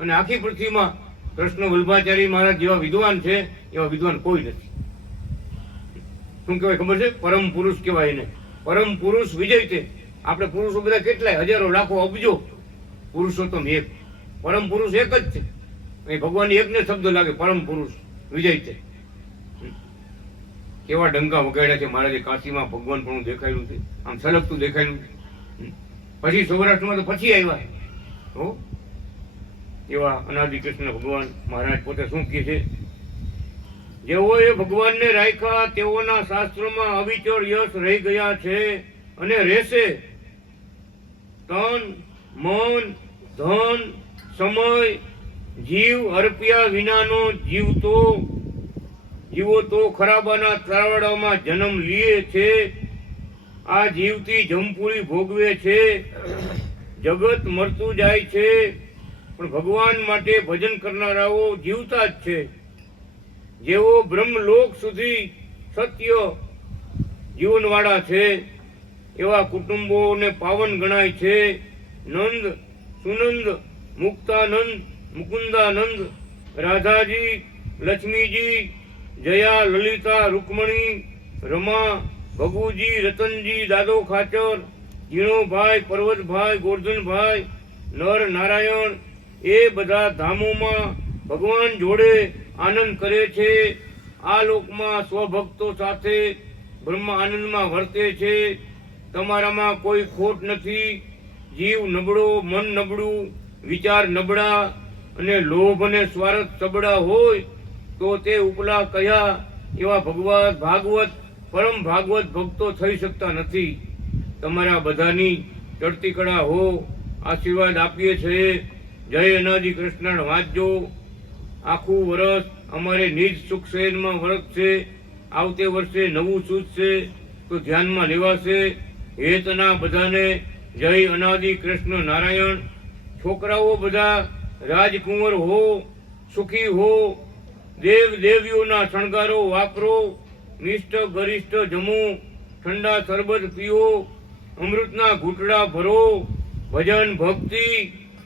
અને આખી પૃથ્વીમાં કૃષ્ણ વલ્લભાચાર્ય મહારાજ જેવા વિદ્વાન છે, એવા વિદ્વાન કોઈ નથી. શું કહેવાય ખબર છે? પરમ પુરુષ કહેવાય એને. પરમ પુરુષ વિજય છે. આપણે પુરુષો બધા કેટલાય, હજારો લાખો અબજો, પુરુષોત્તમ એક, પરમ પુરુષ એક જ છે. એ ભગવાન એકને શબ્દ લાગે, પરમ પુરુષ વિજય છે. કેવા ડંકા વગાડ્યા છે મહારાજે કાશીમાં, ભગવાન પણ દેખાયેલું છે, આમ સલગતું દેખાયેલું છે. પછી સૌરાષ્ટ્રમાં તો પછી આવ્યા હો એવા અનાદિ કૃષ્ણ ભગવાન મહારાજ પોતે શું કહે છે? જેઓએ ભગવાનને રાખ્યા તેઓના શાસ્ત્રોમાં અવિચળ યશ રહી ગયા છે અને રહેશે. તન, મન, ધન, સમય, જીવ અર્પ્યા વિનાનો જીવો તો ખરાબાના ત્રાવડામાં જન્મ લે છે. આ જીવથી જમપુરી ભોગવે છે. જગત મરતું જાય છે, પણ ભગવાન માટે ભજન કરનારાઓ જીવતા જ છે. જેઓ બ્રહ્મલોક સુધી સત્ય જીવનવાળા છે, એવા કુટુંબોને પાવન ગણાય છે. નંદ, સુનંદ, મુક્તાનંદ, મુકુંદાનંદ, રાધાજી, લક્ષ્મીજી, જયા, લલિતા, રૂકમણી, રમા, ભગુજી, રતનજી, દાદો ખાચર, ઝીણોભાઈ, પર્વતભાઈ, ગોરધનભાઈ, નર નારાયણ, એ બધા ધામોમાં ભગવાન જોડે આનંદ કરે છે. આ લોકમાં સ્વભક્તો સાથે બ્રહ્મ આનંદમાં વર્તે છે. તમારામાં કોઈ ખોટ નથી. જીવ નબળો, મન નબળું, વિચાર નબળા અને લોભ અને સ્વાર્થ સબળા હોય તો તે ઉપલા કયા એવા ભાગવત પરમ ભાગવત ભક્તો થઈ શકતા નથી. તમારા બધાની ચડતી કળા હો, આશીર્વાદ આપીએ છીએ. જય અનાદિ કૃષ્ણ વાંચજો. આખું વર્ષ અમારે નિજ સુખ શહેરમાં વર્ષ છે. આવતે વર્ષે નવું સુખ છે તો ધ્યાનમાં લેવાશે. હેતના બધાને જય અનાદિ કૃષ્ણ નારાયણ. છોકરાઓ બધા રાજકુંવર હો, સુખી હો. દેવ દેવીઓના શણગારો વાપરો. મિષ્ટ ગરિષ્ઠ જમો, ઠંડા શરબત પીઓ, અમૃતના ઘૂંટડા ભરો. ભજન, ભક્તિ,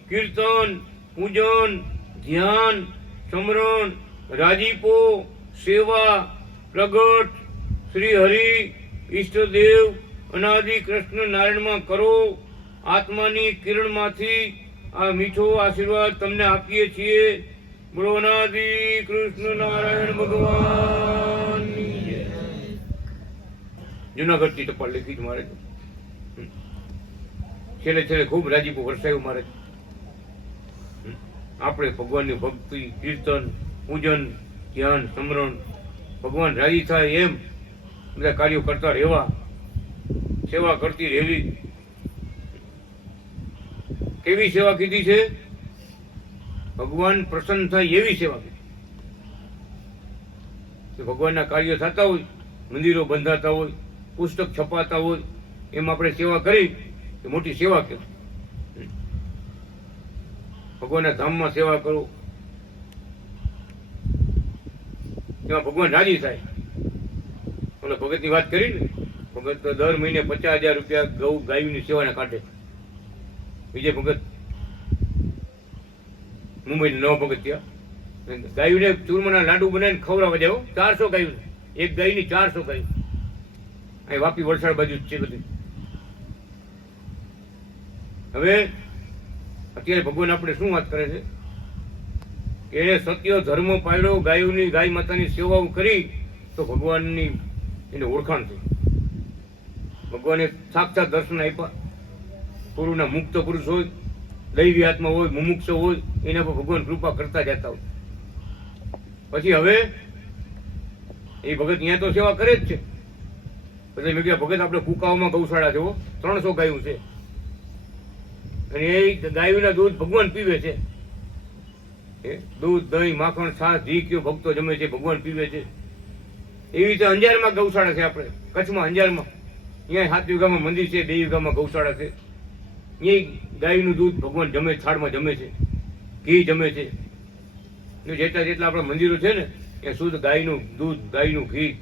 કીર્તન, પૂજન, ધ્યાન, સમરણ, રાજીપો, સેવા, પ્રગટ શ્રી હરિ ઈષ્ટદેવ અનાદિ કૃષ્ણ નારાયણમાં કરો. આત્માની કિરણમાંથી આ મીઠો આશીર્વાદ તમને આપીએ છીએ. બોલો અનાદિ કૃષ્ણ નારાયણ ભગવાન. જુનાગઢથી ટપાલ લખી જ મારે છેલ્લે ખૂબ રાજીપો વરસાયું મારે. આપણે ભગવાનની ભક્તિ, કીર્તન, પૂજન, ધ્યાન, સમરણ, ભગવાન રાજી થાય એમ બધા કાર્યો કરતા રહેવા, સેવા કરતી રહેવી. કેવી સેવા કીધી છે? ભગવાન પ્રસન્ન થાય એવી સેવા કીધી. ભગવાનના કાર્યો થતા હોય, મંદિરો બંધાતા હોય, પુસ્તક છપાતા હોય, એમ આપણે સેવા કરી એ મોટી સેવા કહેવાય. ભગવાનના ધામમાં સેવા કરો, એમાં ભગવાન રાજી થાય. ઓલા ભગતની વાત કરી ને, ભગત તો દર મહિને 50,000 રૂપિયા ગૌ ગાયોની સેવાને કાઢે. વિજય ભગત મુંબઈ નવા ભગત ત્યાં ગાયોને ચૂરમાના લાડુ બનાવીને ખવડાવવા જાવ. 400 ગાયો, એક ગાયની 400 ગાયો. અહીં વાપી વલસાડ બાજુ જ છે બધી. હવે અત્યારે ભગવાન આપણે શું વાત કરે છે કે એને સત્ય ધર્મ પાળ્યો, ગાયોની, ગાય માતાની સેવાઓ કરી તો ભગવાનની એને ઓળખાણ થઈ. ભગવાને સાક્ષાત દર્શન આપ્યા. પૂર્વના મુક્ત પુરુષ હોય, દૈવી આત્મા હોય, મુમુક્ષ હોય, એના પર ભગવાન કૃપા કરતા જતા હોય. પછી હવે એ ભગત અહીંયા તો સેવા કરે જ છે. પછી મેં કીધું ભગત આપણે કુકાઓમાં ગૌશાળા છે, 300 ગાયું છે, અને એ ગાયોના દૂધ ભગવાન પીવે છે. દૂધ, દહીં, માખણ, છાશ, ઘી કયો ભક્તો જમે છે, ભગવાન પીવે છે. એવી રીતે અંજારમાં ગૌશાળા છે, આપણે કચ્છમાં અંજારમાં, અહીંયા 7 વીઘામાં મંદિર છે, 2 વીઘામાં ગૌશાળા છે. અહીંયા ગાયનું દૂધ ભગવાન જમે, થાળમાં જમે છે, ઘી જમે છે. જેટલા જેટલા આપણા મંદિરો છે ને એ શુદ્ધ ગાયનું દૂધ, ગાયનું ઘી,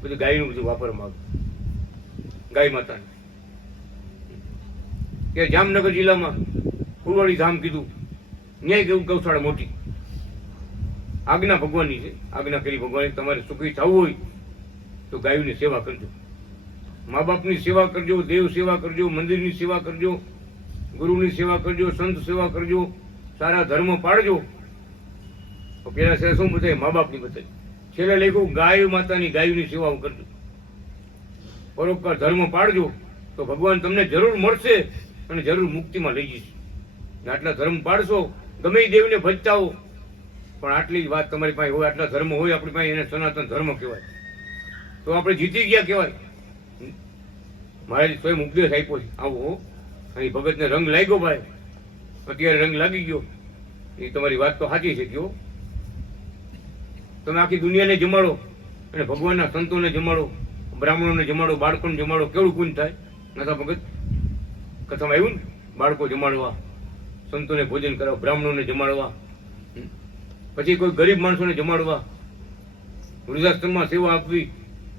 બધું ગાયનું બધું વાપરવામાં આવે ગાય માતાને. કે જામનગર જિલ્લામાં ફુલવાડી ધામ કીધું, ન્યાય કેવું ગૌશાળા મોટી, આજ્ઞા ભગવાનની છે. આજ્ઞા કરી ભગવાને તમારે સુખી થવું હોય તો ગાયોની સેવા કરજો, મા બાપની સેવા કરજો, દેવ સેવા કરજો, મંદિરની સેવા કરજો, ગુરુની સેવા કરજો, સંત સેવા કરજો, સારા ધર્મ પાડજો. પેલા છે શું બતાય? મા બાપની બતાય. છેલ્લે લખ્યું ગાય માતાની, ગાયોની સેવા કરજો, પરોપકાર ધર્મ પાડજો તો ભગવાન તમને જરૂર મળશે અને જરૂર મુક્તિમાં લઈ જશે. આટલા ધર્મ પાડશો, ગમે એ દેવને ભજતા હો, પણ આટલી જ વાત તમારી પાસે હોય, આટલા ધર્મ હોય આપણી પાસે, એને સનાતન ધર્મ કહેવાય, તો આપણે જીતી ગયા કહેવાય. મારે સ્વયં ઉપદેશ આપ્યો છે આવો, અને ભગતને રંગ લાગ્યો ભાઈ, અત્યારે રંગ લાગી ગયો. એ તમારી વાત તો સાચી છે. કયો તમે આખી દુનિયાને જમાડો અને ભગવાનના સંતોને જમાડો, બ્રાહ્મણોને જમાડો, બાળકોને જમાડો, કેવડું પુણ્ય થાય? નતા ભગત કથામાં આવ્યું ને, બાળકો જમાડવા, સંતોને ભોજન કરાવવા, બ્રાહ્મણોને જમાડવા, પછી કોઈ ગરીબ માણસોને જમાડવા, વૃદ્ધાશ્રમમાં સેવા આપવી,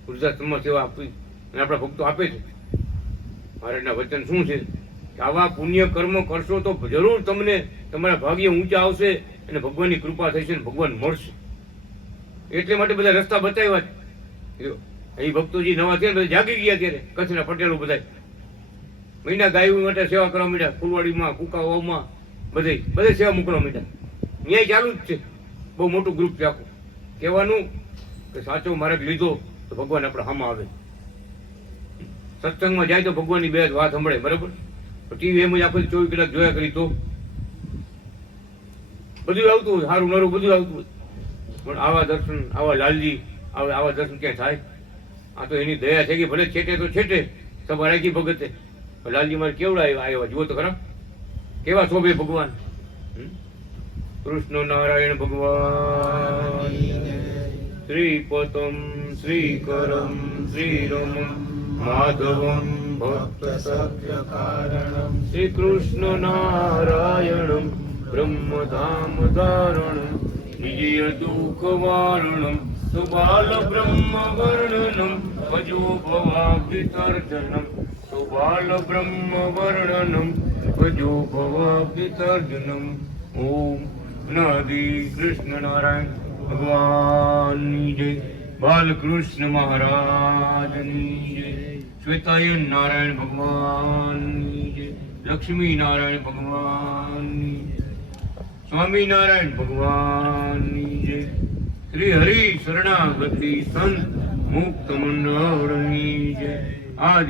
વૃદ્ધાશ્રમમાં સેવા આપવી, અને આપણા ભક્તો આપે છે. મહારાજના વચન શું છે કે આવા પુણ્ય કર્મ કરશો તો જરૂર તમને તમારા ભાગ્ય ઊંચા આવશે અને ભગવાનની કૃપા થશે અને ભગવાન મળશે. એટલે માટે બધા રસ્તા બતાવ્યા જ. એ ભક્તોજી નવા થયા બધા જાગી ગયા. ત્યારે કચ્છના પટેલો બધા મહિના ગાયો માટે સેવા કરવા માંડ્યા, ફૂલવાડીમાં, કુકાઓમાં, બધે સેવા મોકલવા માંડ્યા. ન્યાય ચાલુ જ છે, બહુ મોટું ગ્રુપ છે આખું. કહેવાનું કે સાચો માર્ગ લીધો તો ભગવાન આપણે હામાં આવે. સત્સંગમાં જાય તો ભગવાનની બે વાત સાંભળે, બરાબર. ટીવી એમ જ આખો 24 કલાક જોયા કરી તો બધું આવતું હોય, સારું નરું બધું આવતું હોય, પણ આવા દર્શન, આવા લાલજી, આવા દર્શન ક્યાં થાય? આ તો એની દયા છે કે ભલે છેટે તો છેટે સભા રાખી ભગતે. લાલજી મારે કેવડા આવ્યા જુઓ તો ખરા, કેવા શોભે ભગવાન. કૃષ્ણ નારાયણ ભગવાન, શ્રીપતમ શ્રીકરમ શ્રીરમ માધવમ ભક્ત સખ્ય કારણમ, શ્રી કૃષ્ણ નારાયણમ બ્રહ્મધામ ધારણમ, વિજય દુઃખ વારણમ, સુબાલ બ્રહ્મ વર્ણનમ, ભજો ભવાભિતર્જનમ, સુબાલ બ્રહ્મ વર્ણનમ, ભજો ભવાભિતર્જનમ. ઓમ નદી કૃષ્ણ નારાયણ ભગવાનની જય, બાલકૃષ્ણ મહારાજની જય, શ્વેતાયન નારાયણ ભગવાનની જય, લક્ષ્મી નારાયણ ભગવાનની જય, સ્વામિનારાયણ ભગવાનની જય, શ્રી હરિ શરણાગતિ સંત મુક્ત મંડળની જય. આજ